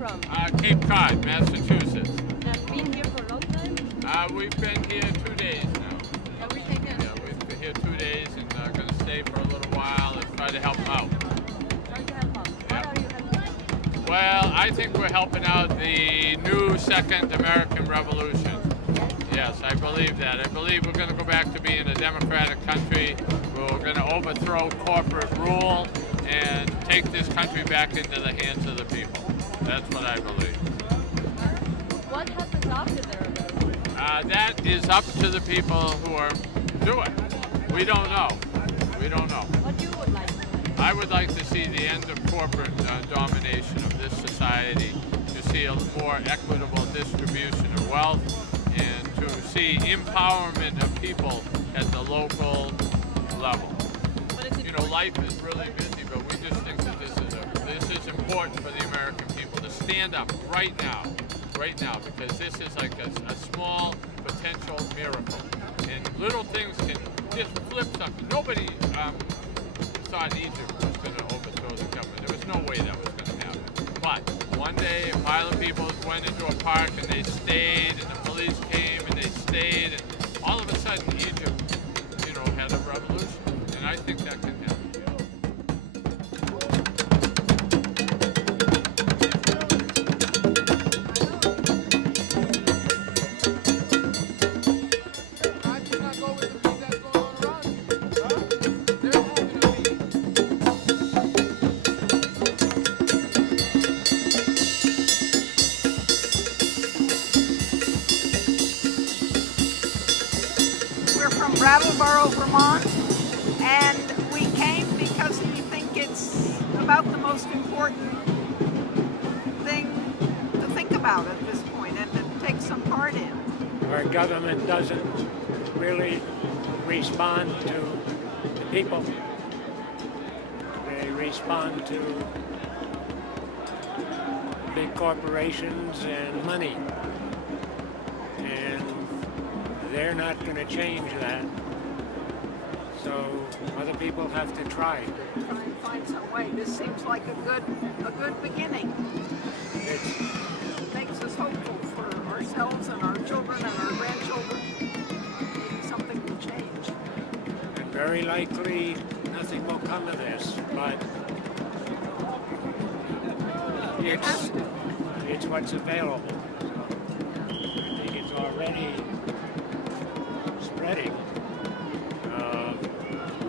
from? Cape Cod, Massachusetts. Have been here for a long time? We've been here 2 days now. Everything is? Yeah, we've been here 2 days and going to stay for a little while and try to help out. Try to help out. Yeah. What are you helping out? Well, I think we're helping out the new Second American Revolution. Yes, I believe that. I believe we're going to go back to being a democratic country. We're going to overthrow corporate rule and take this country back into the hands of the people. That's what I believe. What happens after the revolution? That is up to the people who are doing it. We don't know. We don't know. What you would like to see? I would like to see the end of corporate domination of this society, to see a more equitable distribution of wealth, and to see empowerment of people at the local level. You know, life is really busy, but we just think that this is important for the American people to stand up right now, because this is like a small potential miracle. And little things can just flip something. Nobody thought Egypt was going to overthrow the government. There was no way that was going to happen. But one day a pile of people went into a park and they stayed, and the police came and they stayed, and all of a sudden Egypt, you know, had a revolution. And I think that can happen. Brattleboro, Vermont, and we came because we think it's about the most important thing to think about at this point and to take some part in. Our government doesn't really respond to the people. They respond to big corporations and money. And they're not going to change that. So other people have to try. Try and find some way. This seems like a good beginning. It makes us hopeful for ourselves and our children and our grandchildren. Maybe something will change. And very likely nothing will come of this, but it's what's available. I think it's already spreading.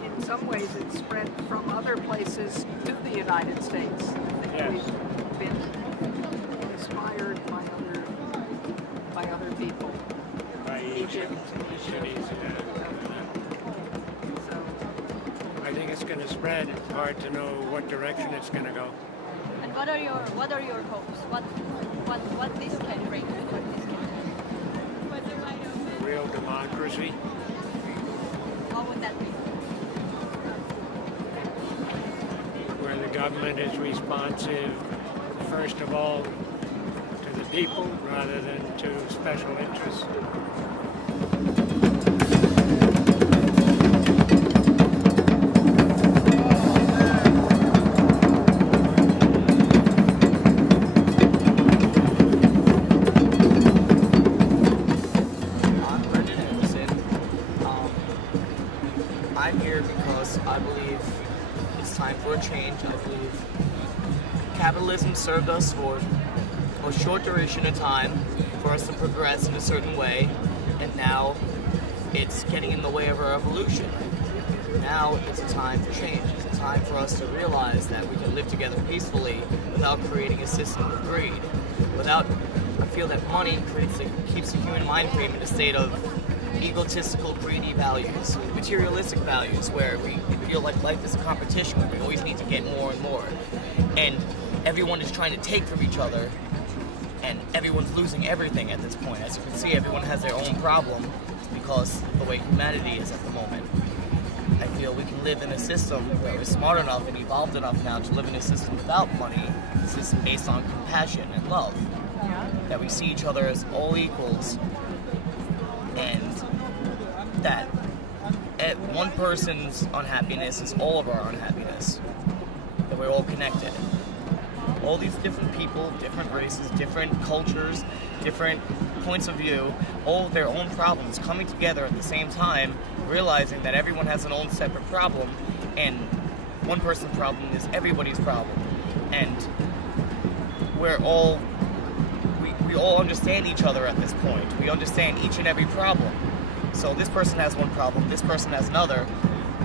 In some ways, it's spread from other places to the United States. I think Yes. we've been inspired by other people. By Egypt, cities. So, I think it's going to spread. It's hard to know what direction it's going to go. And what are your hopes? What this can bring? What this can bring? Real democracy. What would that be? Where the government is responsive, first of all, to the people rather than to special interests. I'm here because I believe it's time for a change. I believe capitalism served us for a short duration of time for us to progress in a certain way, and now it's getting in the way of our evolution. Now it's a time for change. It's a time for us to realize that we can live together peacefully without creating a system of greed. I feel that money keeps the human mind frame in a state of egotistical, greedy values, materialistic values, where we feel like life is a competition, where we always need to get more and more. And everyone is trying to take from each other, and everyone's losing everything at this point. As you can see, everyone has their own problem because of the way humanity is at the moment. I feel we can live in a system where we're smart enough and evolved enough now to live in a system without money, a system based on compassion and love. That we see each other as all equals, and that one person's unhappiness is all of our unhappiness, that we're all connected. all these different people, different races, different cultures, different points of view, all their own problems coming together at the same time, realizing that everyone has an own separate problem, and one person's problem is everybody's problem. And we all understand each other at this point. We understand each and every problem. So this person has one problem, this person has another,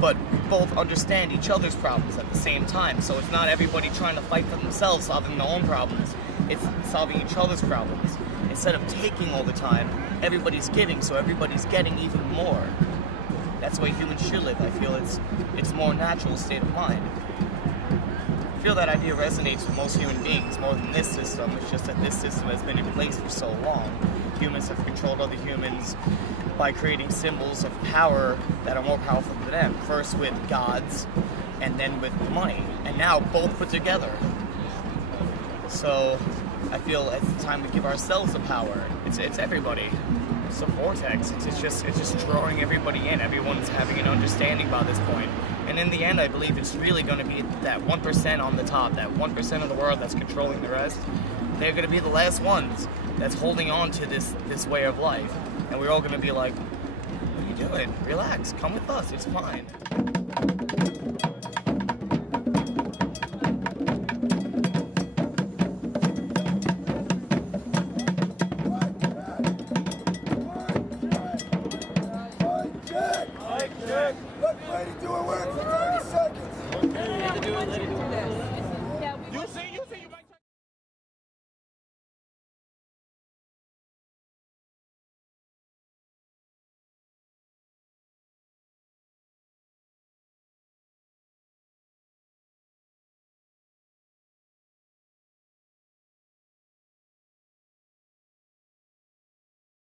but both understand each other's problems at the same time. So it's not everybody trying to fight for themselves, solving their own problems. It's solving each other's problems. Instead of taking all the time, everybody's giving, so everybody's getting even more. That's the way humans should live. I feel it's a more natural state of mind. I feel that idea resonates with most human beings more than this system. It's just that this system has been in place for so long. Humans have controlled other humans by creating symbols of power that are more powerful than them. First with gods, and then with money, and now both put together. So I feel it's time to give ourselves the power. It's everybody. It's a vortex. It's just drawing everybody in. Everyone's having an understanding by this point. And in the end, I believe it's really going to be that 1% on the top, that 1% of the world that's controlling the rest. They're going to be the last ones that's holding on to this way of life. And we're all going to be like, what are you doing? Relax. Come with us. It's fine. Check. Look, lady, do it work.